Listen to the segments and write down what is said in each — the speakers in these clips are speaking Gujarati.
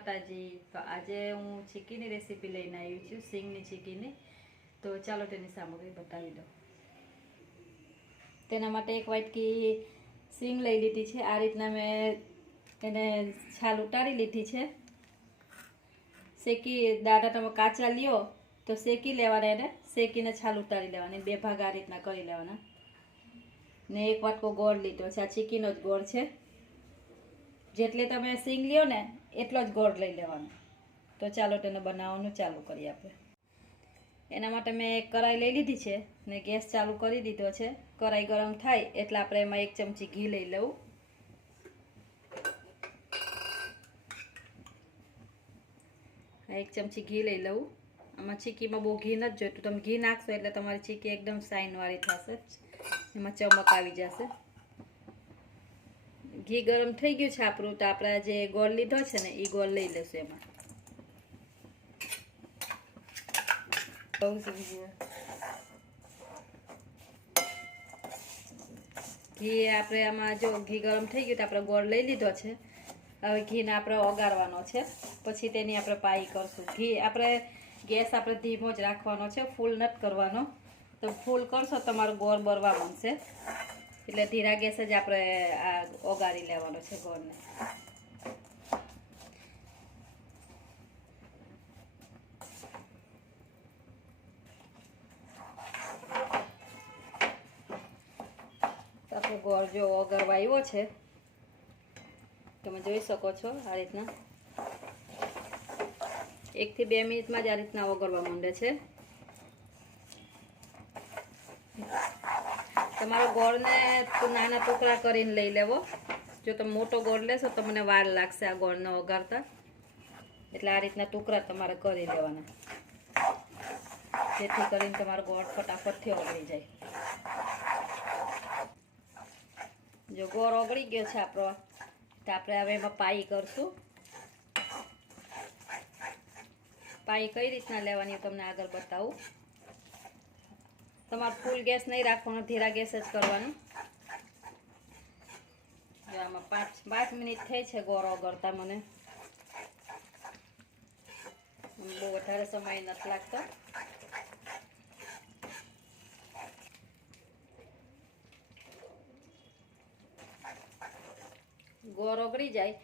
માતાજી। તો આજે હું ચીકીની રેસીપી લઈને આવી છું, સિંગની ચીકીની। તો ચાલો તેની સામગ્રી બતાવી દઉં। તેના માટે એક વાટકી સિંગ લઈ લીધી છે। આ રીતના મેં એને છાલ ઉતારી લીધી છે। શેકી દાણા તમે કાચા લ્યો તો શેકી લેવાના, એને શેકીને છાલ ઉતારી લેવાની। બે ભાગ આ રીતના કરી લેવાના ને એક વાટકો ગોળ લીધો છે। આ ચીકીનો જ ગોળ છે। જેટલી તમે સિંગ લ્યો ને એટલો જ ગોળ લઈ લેવાનો। તો ચાલો તેને બનાવવાનું ચાલુ કરીએ આપણે। એના માટે મેં એક કઢાઈ લઈ લીધી છે ને ગેસ ચાલુ કરી દીધો છે। કઢાઈ ગરમ થાય એટલે આપણે એમાં 1 ચમચી ઘી લઈ લઉં। આ 1 ચમચી ઘી લઈ લઉં। આમાં ચીકીમાં બહુ ઘી નથી જોઈતું, તમે ઘી નાખશો એટલે તમારી ચીકી એકદમ શાઇનવાળી થશે, એમાં ચમક આવી જશે। ઘી ગરમ થઈ ગયું છે આપણું, તો આપણે જે ગોળ લીધો છે ને એ ગોળ લઈ લેશું એમાં। ઘી આપણે આમાં જો ઘી ગરમ થઈ ગયું તો આપણે ગોળ લઈ લીધો છે। હવે ઘીને આપણે ઓગાળવાનો છે, પછી તેની આપણે પાઈ કરશું। ઘી આપણે ગેસ આપણે ધીમો જ રાખવાનો છે, ફૂલ નથી કરવાનો। તો ફૂલ કરશો તમારો ગોળ બરવા માંડશે, એટલે ધીરા ગેસે જ આપણે આ ઓગાળી લેવાનો છે ગોળને। આપણો ગોળ જો ઓગળવા આવ્યો છે, તમે જોઈ શકો છો। આ રીતના 1 થી 2 મિનિટમાં જ આ રીતના ઓગળવા માંડે છે। તમારો ગોળને નાના ટુકડા કરીને લઈ લેવો। જો તમે મોટો ગોળ લેશો તો મને વાર લાગશે આ ગોળને ઓગાળતા, એટલે આ રીતના ટુકડા તમારે કરી લેવાના, જેથી કરીને તમારો ગોળ ફટાફટથી ઓગળી જાય। જો ગોળ ઓગળી ગયો છે આપણો, તો આપણે હવે એમાં પાઈ કરશું। પાઈ કઈ રીતના લેવાની તમને આગળ બતાવું। તમારે ફૂલ ગેસ નહીં રાખવાનો, ધીરા ગેસ જ કરવાનું। જો આમાં 5 મિનિટ થઈ છે ગોળ ઓગળતા, મને બહુ વધારે સમય નથી લાગતો। ગોળ ઓગળી જાય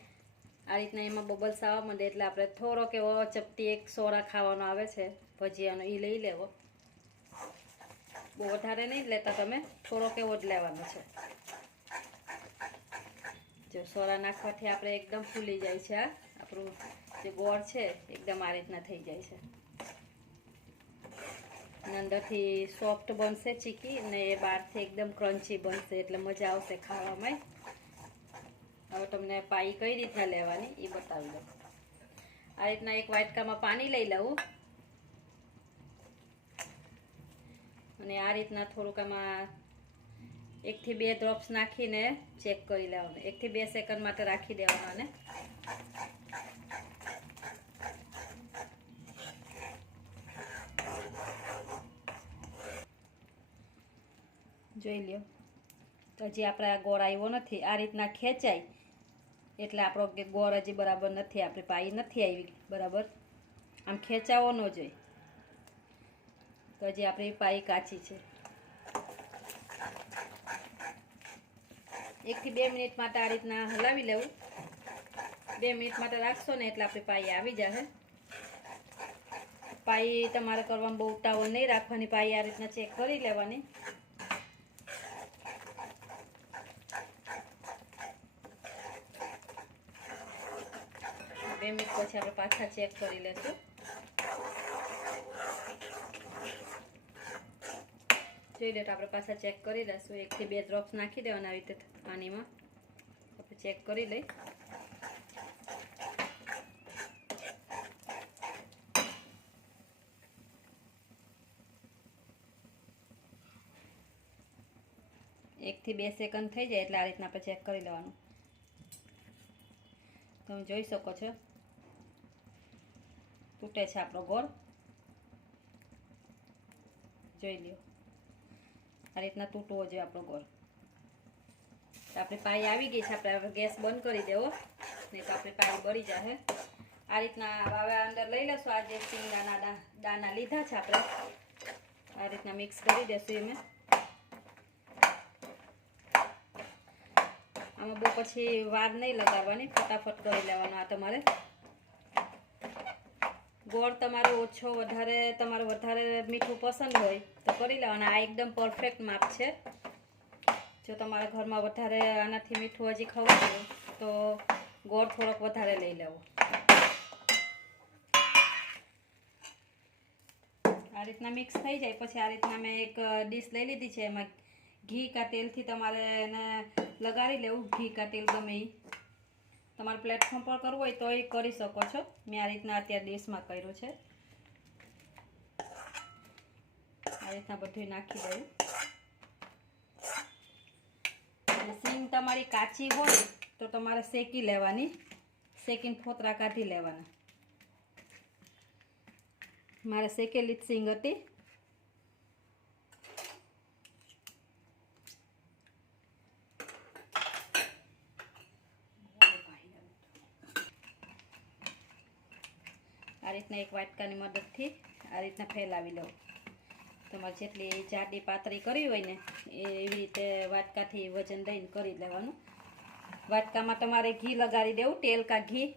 આ રીતના, એમાં બબલ્સ આવવા માંડે એટલે આપણે થોડોક એવો ચપટી 1 સોરા ખાવાનો આવે છે ભજીયાનો, એ લઈ લેવો। બહુ વધારે નહીં લેતા તમે, થોડોક એવો જ લેવાનો છે। જો સોરા નાખવાથી આપણે એકદમ ફૂલી જાય છે, આ આપણું જે ગોળ છે એકદમ આ રીતના થઈ જાય છે, અને અંદરથી સોફ્ટ બનશે ચીકી, ને એ બહારથી એકદમ ક્રન્ચી બનશે, એટલે મજા આવશે ખાવામાં। હવે તમને પાઈ કઈ રીતના લેવાની એ બતાવી દઉં। આ રીતના એક વાટકામાં પાણી લઈ લઉં, અને આ રીતના થોડુંક આમાં 1 થી 2 ડ્રોપ્સ નાખીને ચેક કરી લેવાનું। 1 થી 2 સેકન્ડ માટે રાખી દેવાનું આને। જોઈ લ્યો, તો હજી આપણે આ ગોળ આવ્યો નથી। આ રીતના ખેંચાય એટલે આપણો ગોળ હજી બરાબર નથી, આપણી પાઈ નથી આવી બરાબર, આમ ખેંચાવો ન જોઈએ, તો હજી આપણી પાઈ કાચી છે। 1 થી 2 મિનિટ માટે આ રીતના હલાવી લેવું। 2 મિનિટ માટે રાખશો ને એટલે આપણી પાઈ આવી જશે। પાઈ તમારે કરવામાં બહુ ઉતાવળ નહીં રાખવાની, પાઈ આ રીતના ચેક કરી લેવાની। બે મિનિટ પછી આપણે પાછા ચેક કરી લેશું। જોઈ લો, આપણે પાછા ચેક કરી લઈશું। 1 થી 2 ડ્રોપ્સ નાખી દેવાના આવી રીતે પાણીમાં, આપણે ચેક કરી લઈ। એક થી 2 સેકન્ડ થઈ જાય એટલે આ રીતના આપણે ચેક કરી લેવાનું। તમે જોઈ શકો છો તૂટે છે આપણો ગોળ, જોઈ લ્યો આ રીતના તૂટવો જોઈએ આપણો ગોળ। તો આપણી પાઈ આવી ગઈ છે, આપણે હવે ગેસ બંધ કરી દેવો, નહીં તો આપણી પાઈ બળી જશે। આ રીતના હવે અંદર લઈ લેશું. આ જે સિંગદાણા દાણા લીધા છે આપણે, આ રીતના મિક્સ કરી દેશું. એમાં આમાં બહુ પછી વાર નહીં લગાવવાની, ફટાફટ કરી લેવાનો. આ તમારે ગોળ તમારો ઓછો વધારે, તમારે વધારે મીઠું પસંદ હોય તો કરી લેવાના. આ એકદમ પરફેક્ટ માપ છે. જો તમારા ઘરમાં વધારે આનાથી મીઠું હજી ખવાતું તો ગોળ થોડોક વધારે લઈ લેવો. આ રીતના મિક્સ થઈ જાય પછી આ રીતના મેં એક ડીશ લઈ લીધી છે. એમાં ઘી કા તેલથી તમારે એને લગાડી લેવું. ઘી કા તેલ ગમે એ તમારે પ્લેટફોર્મ પર કરવું હોય તો એ કરી શકો છો. મેં આ રીતના અત્યારે ડીશમાં કર્યું છે. આ રીતના બધું નાખી દઉં. સિંગ તમારી કાચી હોય તો તમારે શેકી લેવાની, શેકીને ફોતરા કાઢી લેવાના. મારે શેકેલી જ સિંગ હતી. આ રીતના એક વાટકાની મદદથી આ રીતના ફેલાવી લઉં. તમારે જેટલી જાડી પાતળી કરી હોય ને એવી રીતે વાટકાથી વજન દઈને કરી લેવાનું. વાટકામાં તમારે ઘી લગાડી દેવું, તેલ કા ઘી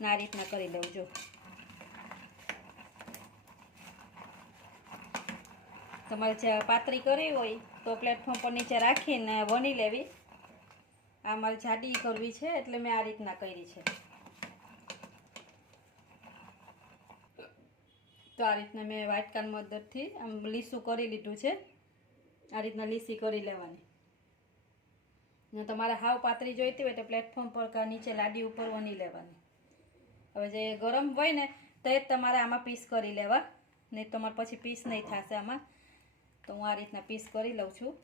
ને આ રીતના કરી લેવું. જો તમારે જે પાતળી કરી હોય તો પ્લેટફોર્મ પર નીચે રાખીને વણી લેવી. આ મારે જાડી કરવી છે એટલે મેં આ રીતના કરી છે. તો આ રીતના મેં વાટકાની મદદથી આમ લીસું કરી લીધું છે. આ રીતના લીસી કરી લેવાની. ને તમારે હાવ પાતળી જોઈતી હોય તો પ્લેટફોર્મ પર કા નીચે લાડી ઉપર વણી લેવાની. હવે જે ગરમ હોય ને તો જ તમારે આમાં પીસ કરી લેવા, નહીં તમારે પછી પીસ નહીં થશે આમાં. તો હું આ રીતના પીસ કરી લઉં છું.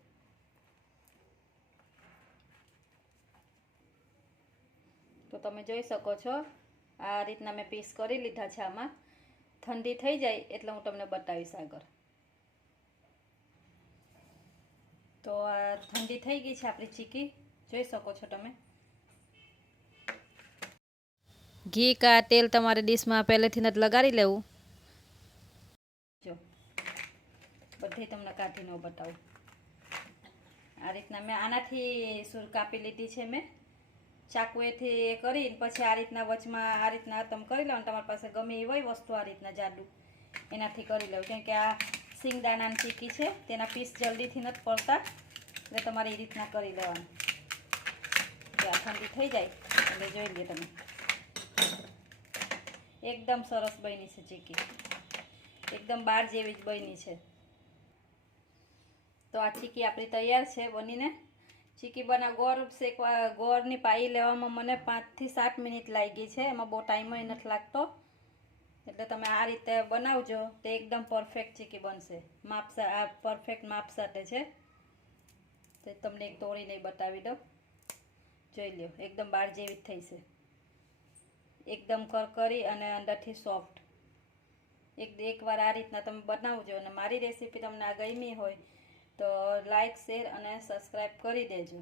તો તમે જોઈ શકો છો આ રીતના મેં પીસ કરી લીધા છે. આમાં ઠંડી થઈ જાય એટલે હું તમને બતાવીશ આગળ. તો આ ઠંડી થઈ ગઈ છે આપણી ચીકી, જોઈ શકો છો તમે. ઘી કા તેલ તમારે ડીશમાં પહેલેથી જ લગાડી લેવું. જો બધી તમને કાઢીને બતાવું. આ રીતના મેં આનાથી સૂર કાપી લીધી છે. મેં ચાકુએથી કરીને પછી આ રીતના વચમાં આ રીતના તમે કરી લો. તમારી પાસે ગમે એ હોય વસ્તુ આ રીતના જાડું એનાથી કરી લો. કેમ કે આ સિંગદાણાની ચીકી છે તેના પીસ જલ્દીથી નથી પડતા એટલે તમારે એ રીતના કરી લેવાનું. આ ઠંડી થઈ જાય એટલે જોઈ લે તમે. એકદમ સરસ બની છે ચીકી, એકદમ બાર જેવી જ બની છે. તો આ ચીકી આપણી તૈયાર છે બનીને. ચીકી ગોળ શેકવા, ગોળની પાઈ લેવામાં મને 5 થી 7 મિનિટ લાગી છે. એમાં બહુ ટાઈમ નથી લાગતો. એટલે તમે આ રીતે બનાવજો તો એકદમ પરફેક્ટ ચીકી બનશે. આ પરફેક્ટ માપ સાથે છે. તો તમને એક તોડીને બતાવી દો. જોઈ લો એકદમ બાર જેવી જ થઈ છે. એકદમ કરકરી અને અંદરથી સોફ્ટ. એકવાર આ રીતના તમે બનાવજો. અને મારી રેસીપી તમને આ ગમી હોય તો લાઈક, શેર અને સબસ્ક્રાઈબ કરી દેજો.